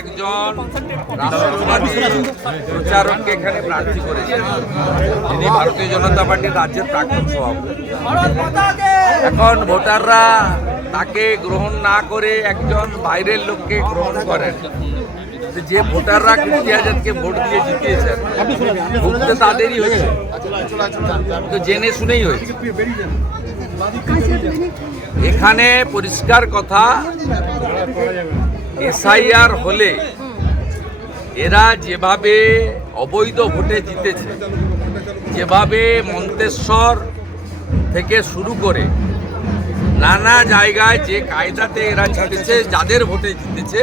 একজন রাষ্ট্রবাদী প্রচারককে এখানে প্রার্থী করেছেন, তিনি ভারতীয় জনতা পার্টির রাজ্যের প্রাক্তন সভাপতি। এখন ভোটাররা তাকে গ্রহণ না করে একজন বাইরের লোককে গ্রহণ করেন। যে ভোটাররা কীর্তি আজাদকে ভোট দিয়ে জিতিয়েছেন, ভোটটা তাদেরই হয়েছে, তো জেনে শুনেই হয়েছে। এখানে পরিষ্কার কথা, এসআইআর হলে এরা যেভাবে অবৈধ ভোটে জিতেছে, যেভাবে মন্তেশ্বর থেকে শুরু করে নানা জায়গায় যে কায়দাতে এরা জিতেছে, যাদের ভোটে জিতেছে,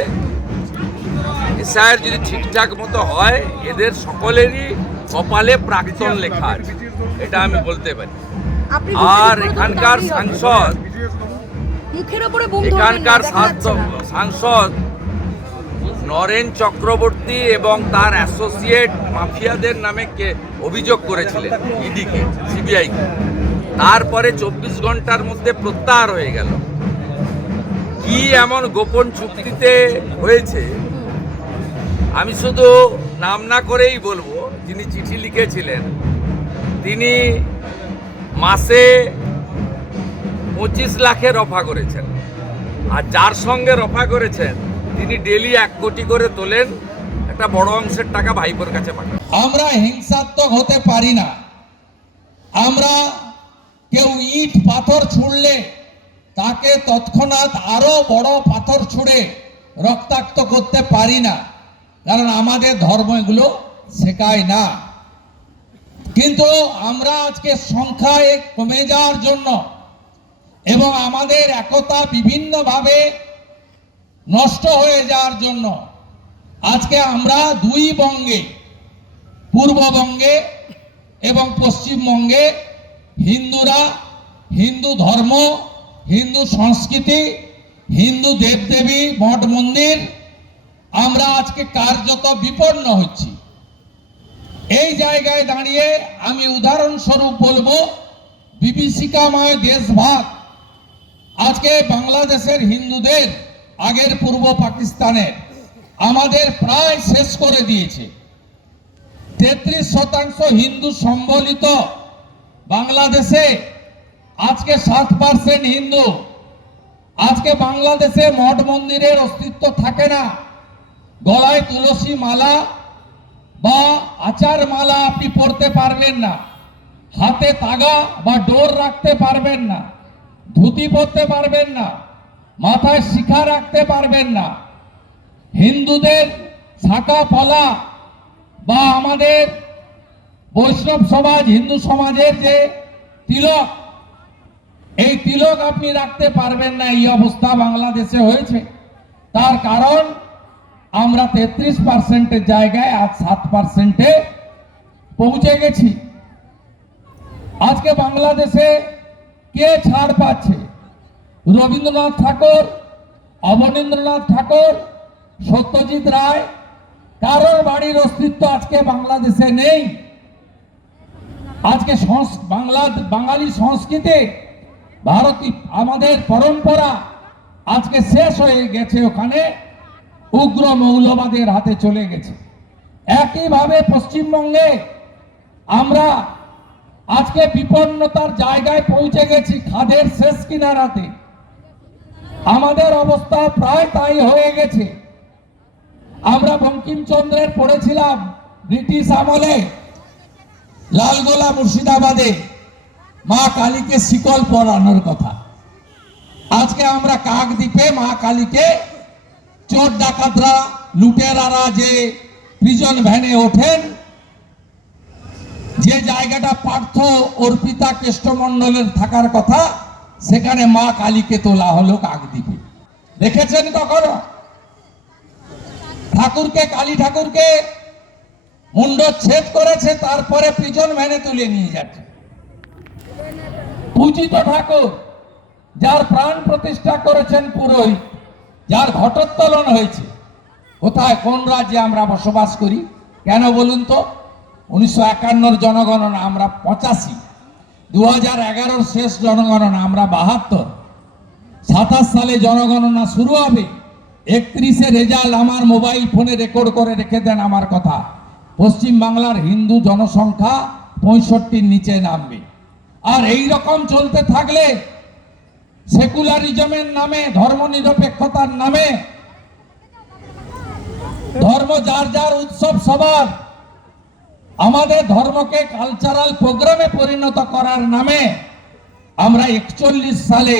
এসআইআর যদি ঠিকঠাক মতো হয় এদের সকলেরই কপালে প্রাক্তন লেখা আছে, এটা আমি বলতে পারি। আর এখানকার সাংসদ নরেন চক্রবর্তী এবং তার অ্যাসোসিয়েট মাফিয়াদের নামে অভিযোগ করেছিলেন ইডিকে, সিবিআইকে, তারপরে 24 ঘন্টার মধ্যে প্রত্যাহার হয়ে গেল। কি এমন গোপন চুক্তিতে হয়েছে, আমি শুধু নাম না করেই বলবো, যিনি চিঠি লিখেছিলেন তিনি মাসে 25 লাখের রফা করেছেন, আর যার সঙ্গে রফা করেছেন তিনি ডেলি 1 কোটি করে তোলেন, একটা বড় অংশের টাকা ভাইপোর কাছে পাঠান। আমরা হিংসাত্মক হতে পারি না। আমরা কেউ ইট পাথর ছুঁড়লে তাকে তৎক্ষণাৎ আরো বড় পাথর ছুঁড়ে রক্তাক্ত করতে পারি না, কারণ আমাদের ধর্ম এগুলো শেখায় না। কিন্তু আমরা আজকে সংখ্যায় কমে যাওয়ার জন্য এবং আমাদের একতা বিভিন্নভাবে নষ্ট হয়ে যাওয়ার জন্য আজকে আমরা দুই বঙ্গে, পূর্ববঙ্গে এবং পশ্চিমবঙ্গে হিন্দুরা, হিন্দু ধর্ম, হিন্দু সংস্কৃতি, হিন্দু দেবদেবী, মঠ মন্দির, আমরা আজকে কার্যত বিপন্ন হচ্ছি। এই জায়গায় দাঁড়িয়ে আমি উদাহরণস্বরূপ বলবো, বিভীষিকাময় দেশভাগ আজকে বাংলাদেশের হিন্দুদের, আগের পূর্ব পাকিস্তানের, আমাদের প্রায় শেষ করে দিয়েছে। 33% হিন্দু সম্বলিত বাংলাদেশে আজকে 7% হিন্দু। আজকে বাংলাদেশে মঠ মন্দিরের অস্তিত্ব থাকে না। গলায় তুলসী মালা বা আচার মালা আপনি পরতে পারবেন না, হাতে তাগা বা ডোর রাখতে পারবেন না, ধুতি পরতে পারবেন না, মাথায় শিখা রাখতে পারবেন না। হিন্দুদের শাখা পলা বা আমাদের বৈষ্ণব সমাজ, হিন্দু সমাজের যে তিলক, এই তিলক আপনি রাখতে পারবেন না। এই অবস্থা বাংলাদেশে হয়েছে। তার কারণ আমরা 33%-এর জায়গায় আজ 7%-এ পৌঁছে গেছি। আজকে বাংলাদেশে কে ছাড় পাচ্ছে? রবীন্দ্রনাথ ঠাকুর, অবনীন্দ্রনাথ ঠাকুর, সত্যজিৎ রায়, কারোর বাড়ির অস্তিত্ব আজকে বাংলাদেশে নেই। আজকে বাঙালি সংস্কৃতি, ভারতী আমাদের পরম্পরা আজকে শেষ হয়ে গেছে, ওখানে উগ্র মৌলবাদের হাতে চলে গেছে। একইভাবে পশ্চিমবঙ্গে আমরা আজকে বিপন্নতার জায়গায় পৌঁছে গেছি, খাদের শেষ কিনারাতে। আমাদের অবস্থা প্রায় তাই হয়ে গেছে। আমরা বঙ্কিমচন্দ্রের পড়েছিলাম ব্রিটিশ আমলে, লালগোলা মুর্শিদাবাদে মা কালীকে শিকল পরানোর কথা। আজকে আমরা কাকদ্বীপে মা কালীকে চোর ডাকাতরা, লুটেরারা যে প্রিজন ভ্যানে ওঠেন, যে জায়গাটা পার্থ অর্পিতা কেষ্টমণ্ডলের থাকার কথা, সেখানে মা কালীকে তোলা হলো কাকদ্বীপে। দেখেছেন কখনো? ঠাকুরকে, কালী ঠাকুরকে মুন্ডচ্ছেদ করেছে, তারপরে প্রিজন ভ্যানে তুলে নিয়ে যাচ্ছে। পূজিত ঠাকুর, যার প্রাণ প্রতিষ্ঠা করেছেন পুরোহিত, যার ঘটোত্তোলন হয়েছে, কোথায়, কোন রাজ্যে আমরা বসবাস করি? কেন বলুন তো? 1951 জনগণনা, আমরা 85, 2011 শেষ জনগণনা আমরা 72, 27 সালে জনগণনা শুরু হবে। 31-এ রেজাল্ট আমার মোবাইল ফোনে রেকর্ড করে রেখে দেন আমার কথা, পশ্চিম বাংলার হিন্দু জনসংখ্যা 65-র নিচে নামবে। আর এই রকম চলতে থাকলে সেকুলারিজমের নামে, ধর্মনিরপেক্ষতার নামে, ধর্ম যার যার উৎসব সবার, আমাদের ধর্মকে কালচারাল প্রোগ্রামে পরিণত করার নামে আমরা 41 সালে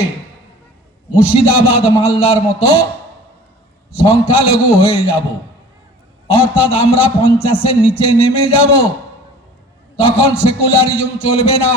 মুর্শিদাবাদ মালদার মতো সংখ্যালঘু হয়ে যাব, অর্থাৎ আমরা 50-এর নিচে নেমে যাব। তখন সেকুলারিজম চলবে না।